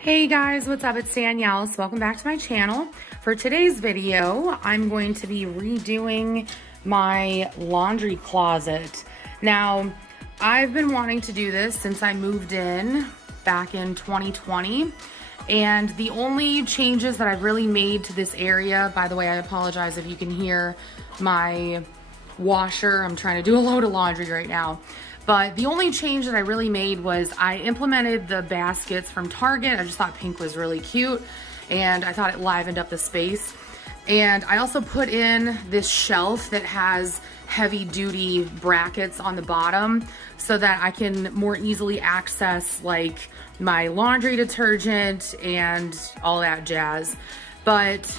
Hey guys, what's up? It's Danielle. So welcome back to my channel. For today's video, I'm going to be redoing my laundry closet. Now, I've been wanting to do this since I moved in back in 2020. And the only changes that I've really made to this area, by the way, I apologize if you can hear my washer. I'm trying to do a load of laundry right now. But the only change that I really made was I implemented the baskets from Target. I just thought pink was really cute and I thought it livened up the space. And I also put in this shelf that has heavy duty brackets on the bottom so that I can more easily access like my laundry detergent and all that jazz. But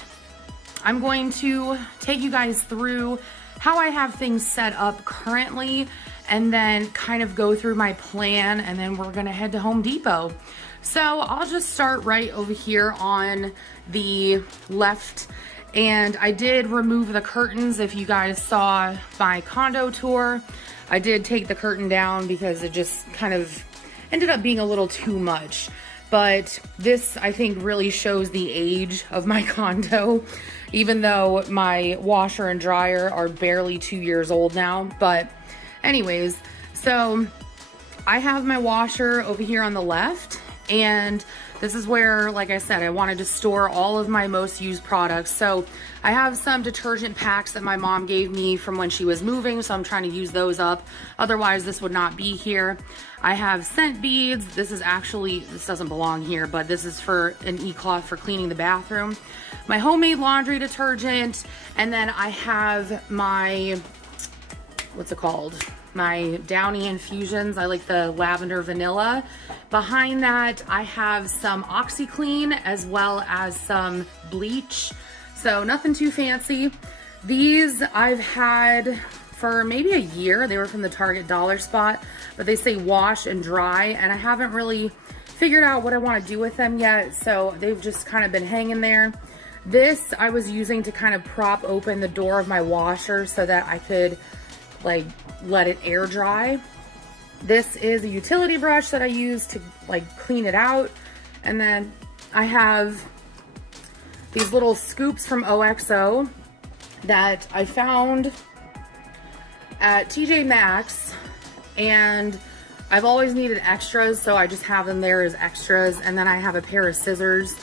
I'm going to take you guys through how I have things set up currently and then kind of go through my plan, and then we're gonna head to Home Depot. So I'll just start right over here on the left. And I did remove the curtains. If you guys saw my condo tour, I did take the curtain down because it just kind of ended up being a little too much. But this, I think, really shows the age of my condo, even though my washer and dryer are barely 2 years old now. But anyways, so I have my washer over here on the left, and this is where, like I said, I wanted to store all of my most used products. So I have some detergent packs that my mom gave me from when she was moving, so I'm trying to use those up. Otherwise, this would not be here. I have scent beads. This is actually, this doesn't belong here, but this is for an e-cloth for cleaning the bathroom. My homemade laundry detergent, and then I have my, what's it called? My Downy infusions. I like the lavender vanilla. Behind that, I have some OxyClean as well as some bleach. So nothing too fancy. These I've had for maybe a year. They were from the Target dollar spot, but they say wash and dry, and I haven't really figured out what I want to do with them yet. So they've just kind of been hanging there. This I was using to kind of prop open the door of my washer so that I could like let it air dry. This is a utility brush that I use to like clean it out. And then I have these little scoops from OXO that I found at TJ Maxx, and I've always needed extras, so I just have them there as extras. And then I have a pair of scissors.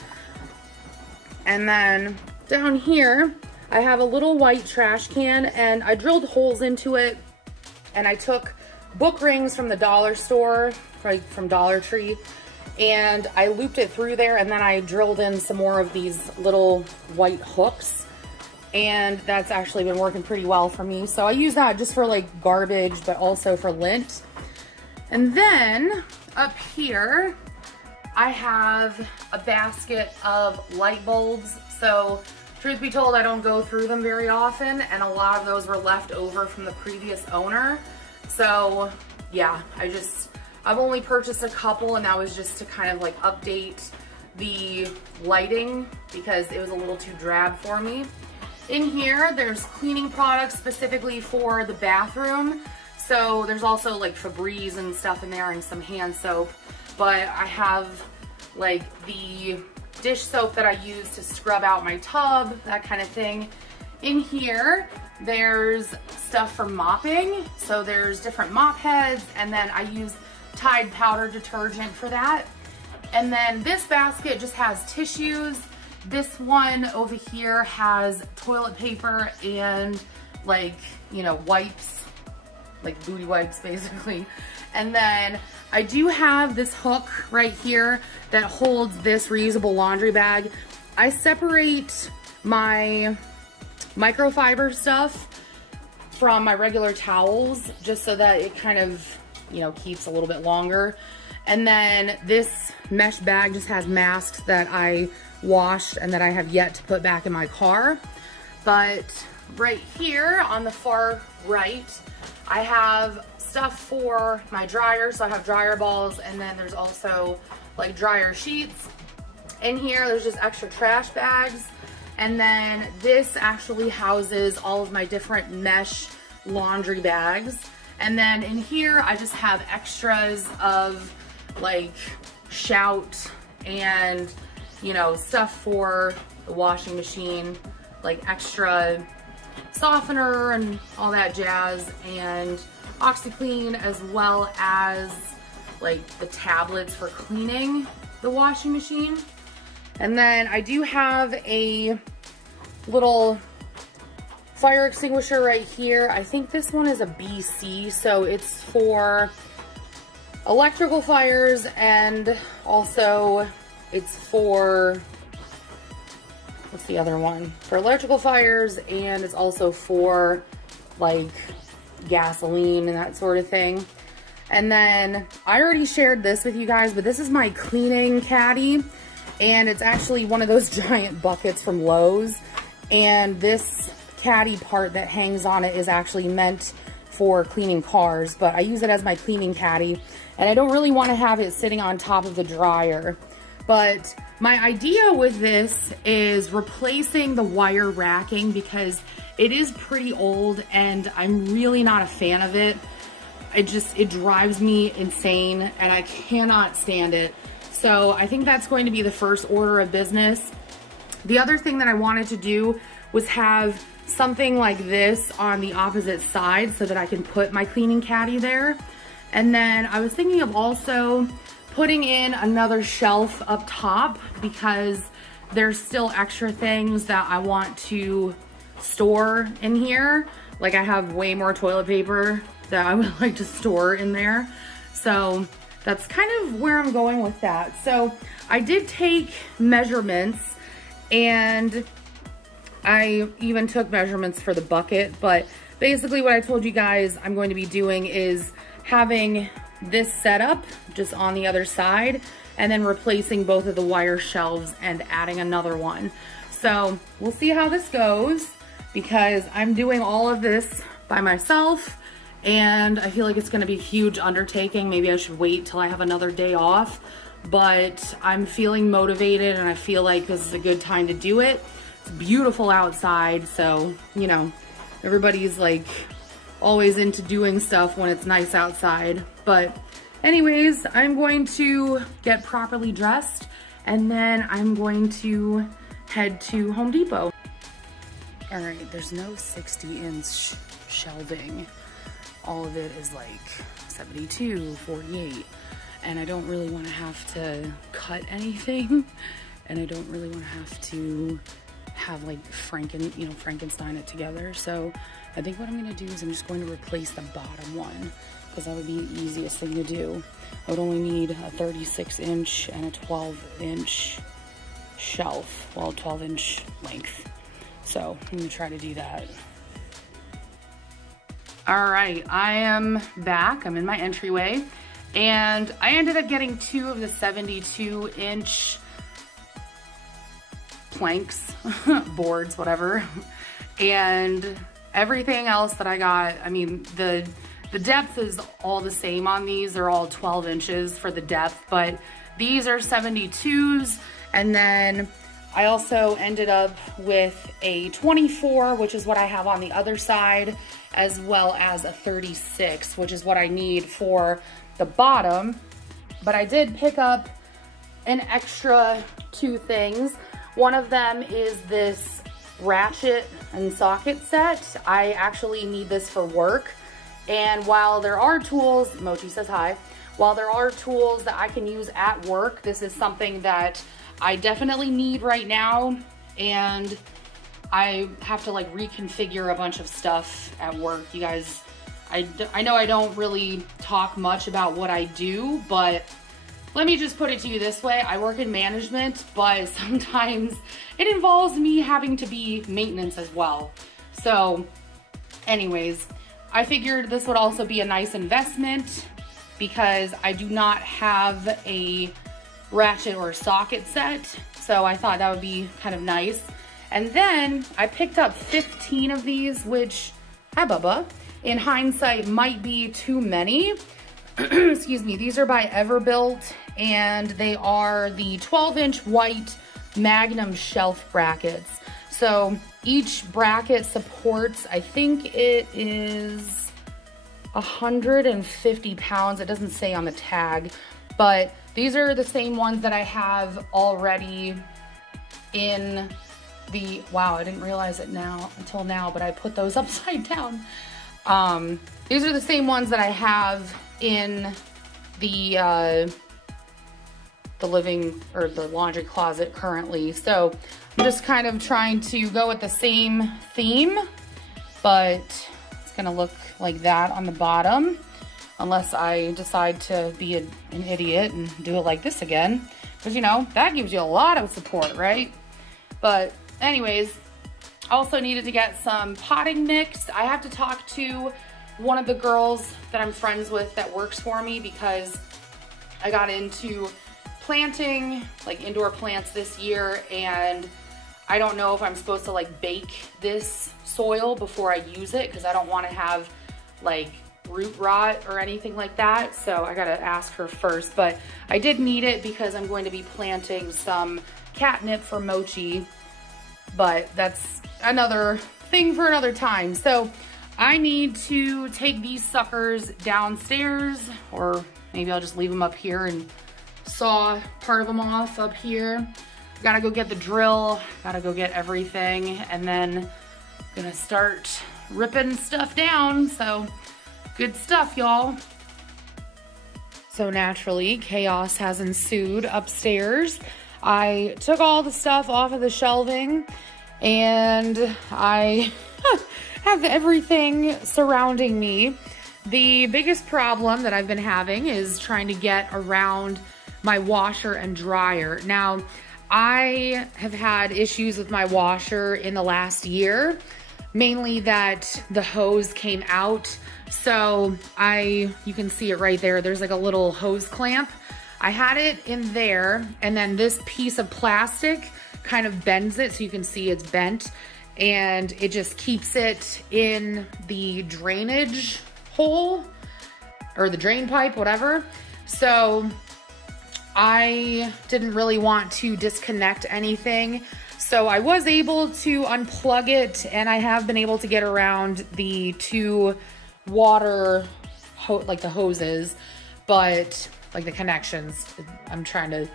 And then down here, I have a little white trash can, and I drilled holes into it, and I took book rings from the dollar store, like from Dollar Tree, and I looped it through there, and then I drilled in some more of these little white hooks, and that's actually been working pretty well for me. So I use that just for like garbage, but also for lint. And then up here, I have a basket of light bulbs. So truth be told, I don't go through them very often, and a lot of those were left over from the previous owner. So yeah, I've only purchased a couple, and that was just to kind of like update the lighting because it was a little too drab for me. In here, there's cleaning products specifically for the bathroom. So there's also like Febreze and stuff in there and some hand soap, but I have like the dish soap that I use to scrub out my tub, that kind of thing. In here, there's stuff for mopping. So there's different mop heads, and then I use Tide powder detergent for that. And then this basket just has tissues. This one over here has toilet paper and like, you know, wipes, like booty wipes basically. And then I do have this hook right here that holds this reusable laundry bag. I separate my microfiber stuff from my regular towels just so that it kind of, you know, keeps a little bit longer. And then this mesh bag just has masks that I washed and that I have yet to put back in my car. But right here on the far right, I have stuff for my dryer. So I have dryer balls, and then there's also like dryer sheets. In here, there's just extra trash bags. And then this actually houses all of my different mesh laundry bags. And then in here, I just have extras of like Shout and, you know, stuff for the washing machine, like extra softener and all that jazz, and OxiClean, as well as like the tablets for cleaning the washing machine. And then I do have a little fire extinguisher right here. I think this one is a BC, so it's for electrical fires, and also it's for, what's the other one? For electrical fires, and it's also for like gasoline and that sort of thing. And then I already shared this with you guys, but this is my cleaning caddy, and it's actually one of those giant buckets from Lowe's. And this caddy part that hangs on it is actually meant for cleaning cars, but I use it as my cleaning caddy, and I don't really want to have it sitting on top of the dryer. But my idea with this is replacing the wire racking, because it is pretty old and I'm really not a fan of it. It drives me insane and I cannot stand it. So I think that's going to be the first order of business. The other thing that I wanted to do was have something like this on the opposite side so that I can put my cleaning caddy there. And then I was thinking of also putting in another shelf up top, because there's still extra things that I want to store in here. Like I have way more toilet paper that I would like to store in there. So that's kind of where I'm going with that. So I did take measurements, and I even took measurements for the bucket, but basically what I told you guys I'm going to be doing is having this setup just on the other side, and then replacing both of the wire shelves and adding another one. So we'll see how this goes, because I'm doing all of this by myself, and I feel like it's gonna be a huge undertaking. Maybe I should wait till I have another day off, but I'm feeling motivated and I feel like this is a good time to do it. It's beautiful outside, so, you know, everybody's like always into doing stuff when it's nice outside. But anyways, I'm going to get properly dressed, and then I'm going to head to Home Depot. All right, there's no 60-inch shelving. All of it is like 72, 48, and I don't really want to have to cut anything, and I don't really want to have to have like Frankenstein it together. So I think what I'm going to do is I'm just going to replace the bottom one, because that would be the easiest thing to do. I would only need a 36-inch and a 12-inch shelf, well, 12-inch length. So I'm going to try to do that. All right, I am back. I'm in my entryway, and I ended up getting 2 of the 72-inch planks, boards, whatever. And everything else that I got, I mean, the depth is all the same on these. They're all 12 inches for the depth, but these are 72s. And then I also ended up with a 24, which is what I have on the other side, as well as a 36, which is what I need for the bottom. But I did pick up an extra 2 things. One of them is this ratchet and socket set. I actually need this for work. And while there are tools, Mochi says hi, while there are tools that I can use at work, this is something that I definitely need right now. And I have to like reconfigure a bunch of stuff at work. You guys, I know I don't really talk much about what I do, but let me just put it to you this way. I work in management, but sometimes it involves me having to be maintenance as well. So anyways, I figured this would also be a nice investment, because I do not have a ratchet or socket set. So I thought that would be kind of nice. And then I picked up 15 of these, which, hi Bubba, in hindsight might be too many. Excuse me. These are by Everbuilt, and they are the 12-inch white Magnum shelf brackets. So each bracket supports, I think it is 150 pounds. It doesn't say on the tag, but These are the same ones that I have already in the, wow, I didn't realize it until now, but I put those upside down. These are the same ones that I have in the living or the laundry closet currently. So I'm just kind of trying to go with the same theme, but it's gonna look like that on the bottom, unless I decide to be an idiot and do it like this again. Because, you know, that gives you a lot of support, right? But anyways, also needed to get some potting mix. I have to talk to one of the girls that I'm friends with that works for me, because I got into planting like indoor plants this year, and I don't know if I'm supposed to like bake this soil before I use it, because I don't want to have like root rot or anything like that. So I gotta ask her first, but I did need it because I'm going to be planting some catnip for Mochi, but that's another thing for another time. So I need to take these suckers downstairs, or maybe I'll just leave them up here and saw part of them off up here. Gotta go get the drill, gotta go get everything, and then gonna start ripping stuff down. So good stuff, y'all. So naturally, chaos has ensued upstairs. I took all the stuff off of the shelving, and I have everything surrounding me. The biggest problem that I've been having is trying to get around my washer and dryer. Now, I have had issues with my washer in the last year, mainly that the hose came out. So you can see it right there. There's like a little hose clamp. I had it in there, and then this piece of plastic kind of bends it, so you can see it's bent, and it just keeps it in the drainage hole or the drain pipe, whatever. So I didn't really want to disconnect anything. So I was able to unplug it, and I have been able to get around the two water, like the hoses, but like the connections. I'm trying to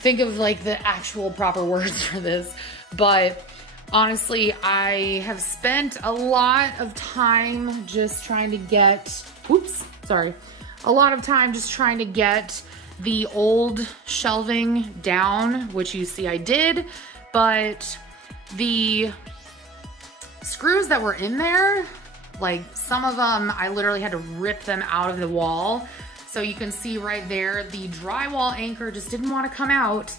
think of like the actual proper words for this, but honestly, I have spent a lot of time just trying to get, a lot of time just trying to get the old shelving down, which you see I did, but the screws that were in there, like some of them, I literally had to rip them out of the wall. So you can see right there, the drywall anchor just didn't want to come out,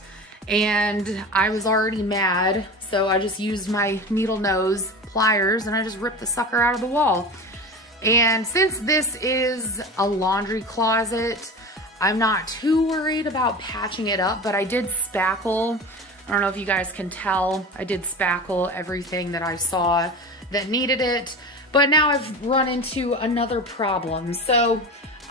and I was already mad. So I just used my needle nose pliers and I just ripped the sucker out of the wall. And since this is a laundry closet, I'm not too worried about patching it up, but I did spackle. I don't know if you guys can tell, I did spackle everything that I saw that needed it, but now I've run into another problem. So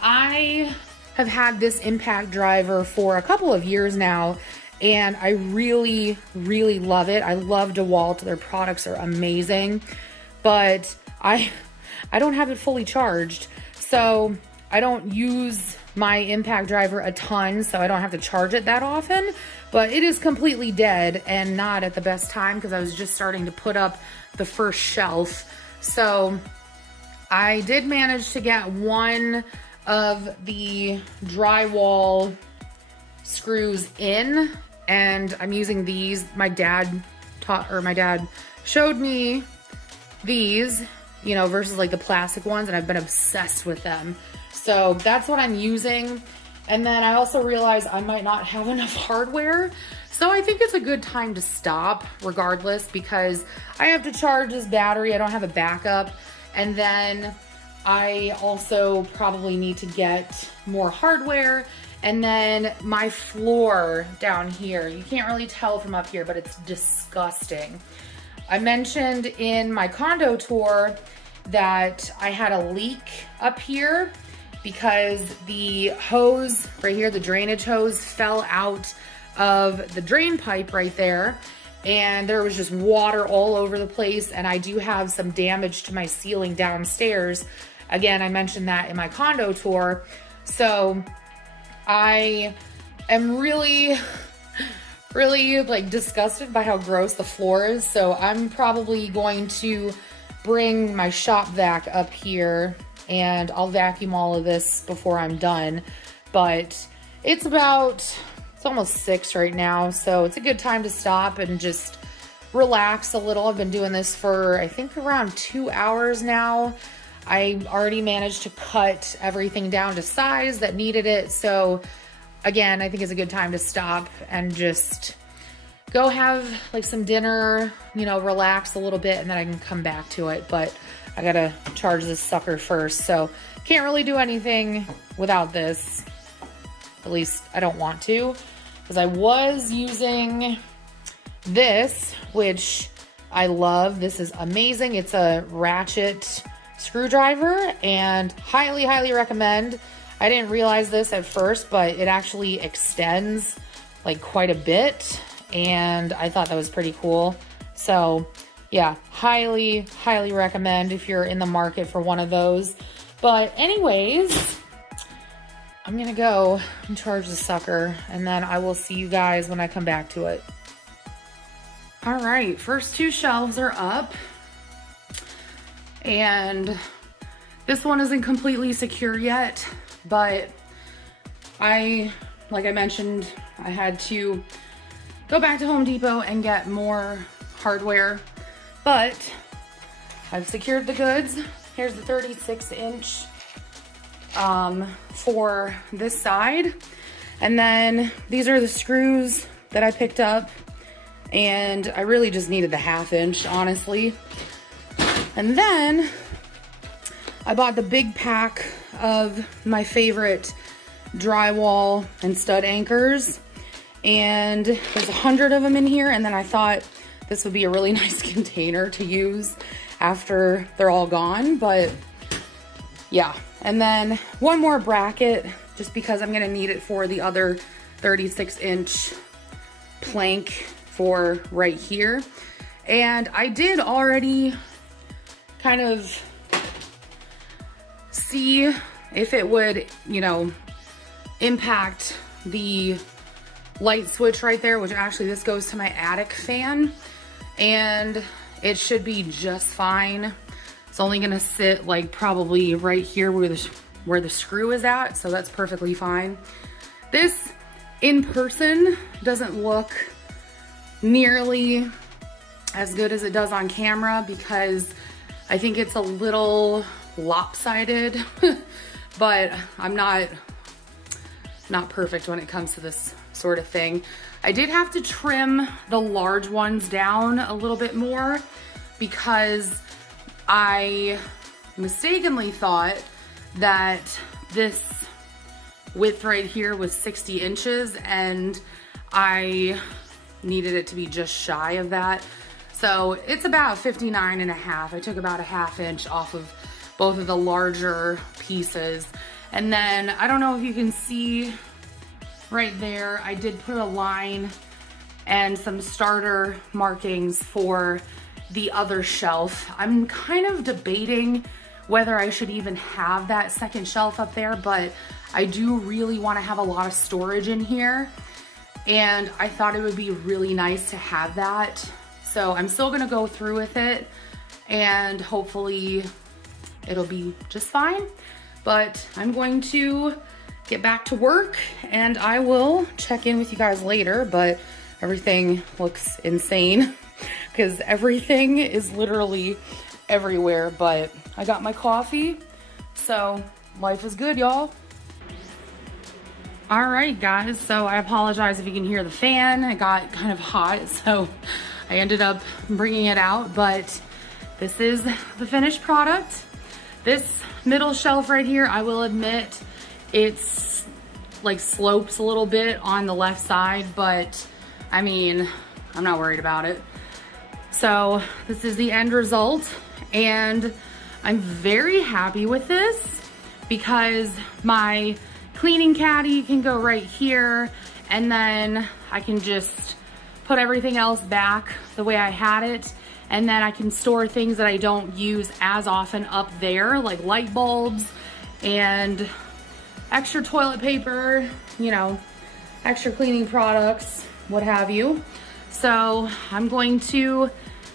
I have had this impact driver for a couple of years now, and I really, really love it. I love DeWalt, their products are amazing, but I don't have it fully charged. So I don't use my impact driver a ton, so I don't have to charge it that often, but it is completely dead and not at the best time because I was just starting to put up the first shelf. So I did manage to get one of the drywall screws in, and I'm using these. My dad showed me these, you know, versus like the plastic ones, and I've been obsessed with them. So that's what I'm using. And then I also realized I might not have enough hardware. So I think it's a good time to stop regardless, because I have to charge this battery. I don't have a backup. And then I also probably need to get more hardware. And then my floor down here, you can't really tell from up here, but it's disgusting. I mentioned in my condo tour that I had a leak up here because the hose right here, the drainage hose, fell out of the drain pipe right there, and there was just water all over the place, and I do have some damage to my ceiling downstairs. Again, I mentioned that in my condo tour. So I am really like disgusted by how gross the floor is. So I'm probably going to bring my shop vac up here and I'll vacuum all of this before I'm done. But it's almost 6 right now. So it's a good time to stop and just relax a little. I've been doing this for, I think, around 2 hours now. I already managed to cut everything down to size that needed it. So again, I think it's a good time to stop and just go have like some dinner, you know, relax a little bit, and then I can come back to it. But I gotta charge this sucker first. So can't really do anything without this. At least I don't want to, because I was using this, which I love. This is amazing. It's a ratchet screwdriver and highly recommend. I didn't realize this at first, but it actually extends like quite a bit, and I thought that was pretty cool. So yeah, highly recommend if you're in the market for one of those. But anyways, I'm gonna go and charge the sucker, and then I will see you guys when I come back to it. All right, first 2 shelves are up, and this one isn't completely secure yet, but like I mentioned, I had to go back to Home Depot and get more hardware, but I've secured the goods. Here's the 36-inch for this side. And then these are the screws that I picked up, and I really just needed the 1/2 inch, honestly. And then I bought the big pack of my favorite drywall and stud anchors, and there's 100 of them in here. And then I thought this would be a really nice container to use after they're all gone. But yeah, and then one more bracket, just because I'm gonna need it for the other 36-inch plank for right here. And I did already kind of see if it would, you know, impact the light switch right there, which actually this goes to my attic fan, and it should be just fine. It's only gonna sit like probably right here where the screw is at, so that's perfectly fine. This in person doesn't look nearly as good as it does on camera, because I think it's a little lopsided, but I'm not perfect when it comes to this sort of thing. I did have to trim the large ones down a little bit more, because I mistakenly thought that this width right here was 60 inches and I needed it to be just shy of that. So it's about 59.5. I took about a 1/2 inch off of both of the larger pieces. And then I don't know if you can see right there, I did put a line and some starter markings for the other shelf. I'm kind of debating whether I should even have that second shelf up there, but I do really want to have a lot of storage in here, and I thought it would be really nice to have that. So I'm still gonna go through with it, and hopefully it'll be just fine. But I'm going to get back to work, and I will check in with you guys later. But everything looks insane because everything is literally everywhere. But I got my coffee, so life is good, y'all. All right, guys, so I apologize if you can hear the fan. It got kind of hot, so I ended up bringing it out, but this is the finished product. This middle shelf right here, I will admit, it's like slopes a little bit on the left side, but I mean, I'm not worried about it. So this is the end result, and I'm very happy with this because my cleaning caddy can go right here, and then I can just put everything else back the way I had it, and then I can store things that I don't use as often up there, like light bulbs and extra toilet paper, you know, extra cleaning products, what have you. So I'm going to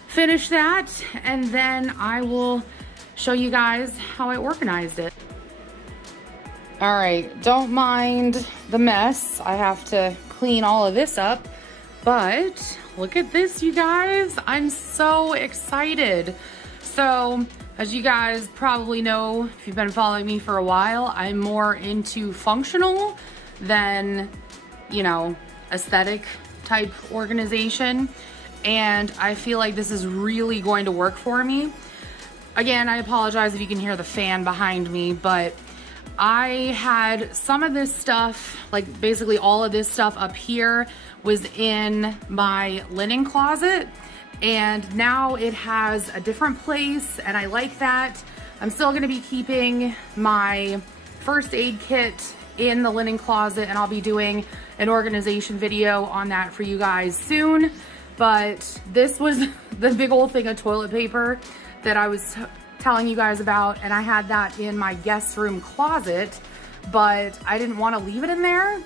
finish that and then I will show you guys how I organized it. All right, don't mind the mess. I have to clean all of this up, but look at this, you guys. I'm so excited. So as you guys probably know, if you've been following me for a while, I'm more into functional than, you know, aesthetic type organization. And I feel like this is really going to work for me. Again, I apologize if you can hear the fan behind me, but I had some of this stuff, like basically all of this stuff up here was in my linen closet, and now it has a different place and I like that. I'm still gonna be keeping my first aid kit in the linen closet, and I'll be doing an organization video on that for you guys soon. But this was the big old thing of toilet paper that I was telling you guys about, and I had that in my guest room closet, but I didn't want to leave it in there.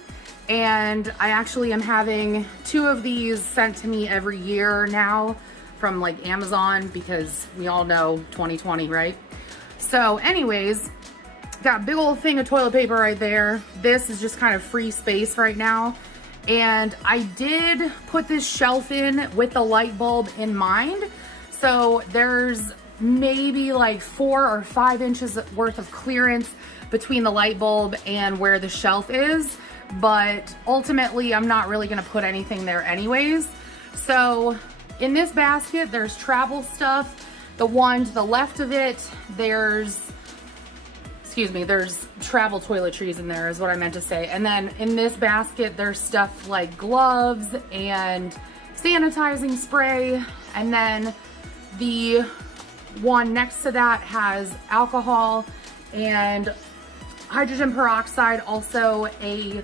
And I actually am having 2 of these sent to me every year now from like Amazon, because we all know 2020, right? So anyways, got a big old thing of toilet paper right there. This is just kind of free space right now. And I did put this shelf in with the light bulb in mind. So there's maybe like 4 or 5 inches worth of clearance between the light bulb and where the shelf is. But ultimately, I'm not really gonna put anything there anyways. So in this basket, there's travel stuff. The one to the left of it, there's travel toiletries in there is what I meant to say. And then in this basket, there's stuff like gloves and sanitizing spray. And then the one next to that has alcohol and hydrogen peroxide, also a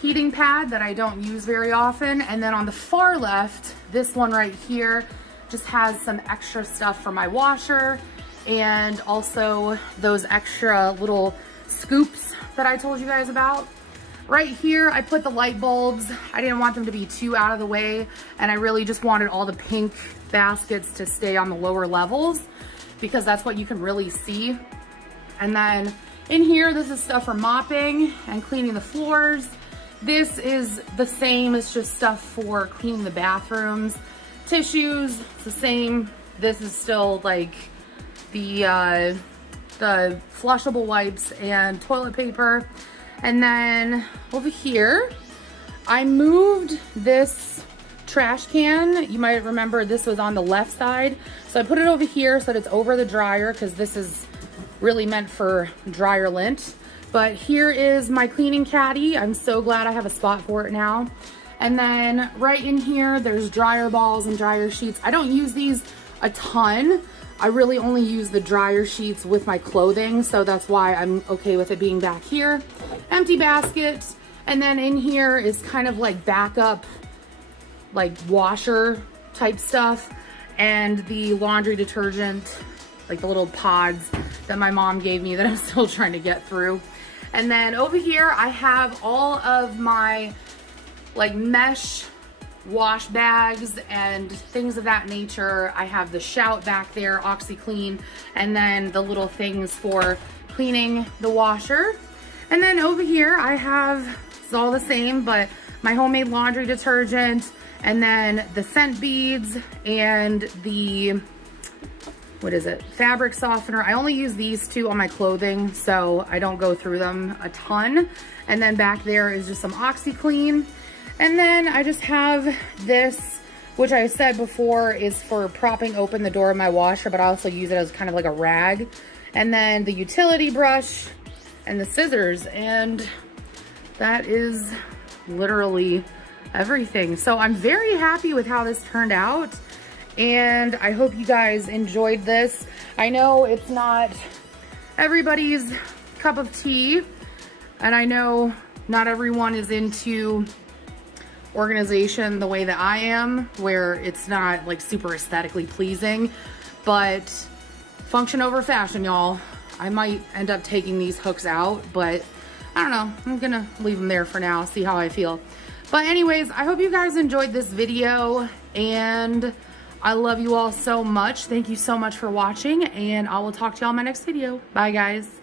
heating pad that I don't use very often. And then on the far left, this one right here just has some extra stuff for my washer, and also those extra little scoops that I told you guys about. Right here, I put the light bulbs. I didn't want them to be too out of the way, and I really just wanted all the pink baskets to stay on the lower levels because that's what you can really see. And then in here, this is stuff for mopping and cleaning the floors. This is the same, it's just stuff for cleaning the bathrooms. Tissues, it's the same. This is still like the flushable wipes and toilet paper. And then over here, I moved this trash can. You might remember this was on the left side. So I put it over here so that it's over the dryer, because this is really meant for dryer lint. But here is my cleaning caddy. I'm so glad I have a spot for it now. And then right in here, there's dryer balls and dryer sheets. I don't use these a ton. I really only use the dryer sheets with my clothing, so that's why I'm okay with it being back here. Empty basket. And then in here is kind of like backup, like washer type stuff, and the laundry detergent, like the little pods that my mom gave me that I'm still trying to get through. And then over here, I have all of my like mesh wash bags and things of that nature. I have the Shout back there, OxyClean, and then the little things for cleaning the washer. And then over here, I have, it's all the same, but my homemade laundry detergent, and then the scent beads and the, what is it, fabric softener. I only use these 2 on my clothing, so I don't go through them a ton. And then back there is just some OxyClean. And then I just have this, which I said before is for propping open the door of my washer, but I also use it as kind of like a rag. And then the utility brush and the scissors, and that is literally everything. So I'm very happy with how this turned out, and I hope you guys enjoyed this. I know it's not everybody's cup of tea, and I know not everyone is into organization the way that I am, where it's not like super aesthetically pleasing, but function over fashion, y'all. I might end up taking these hooks out, but I don't know. I'm gonna leave them there for now, see how I feel. But anyways, I hope you guys enjoyed this video, and I love you all so much. Thank you so much for watching, and I will talk to y'all in my next video. Bye, guys.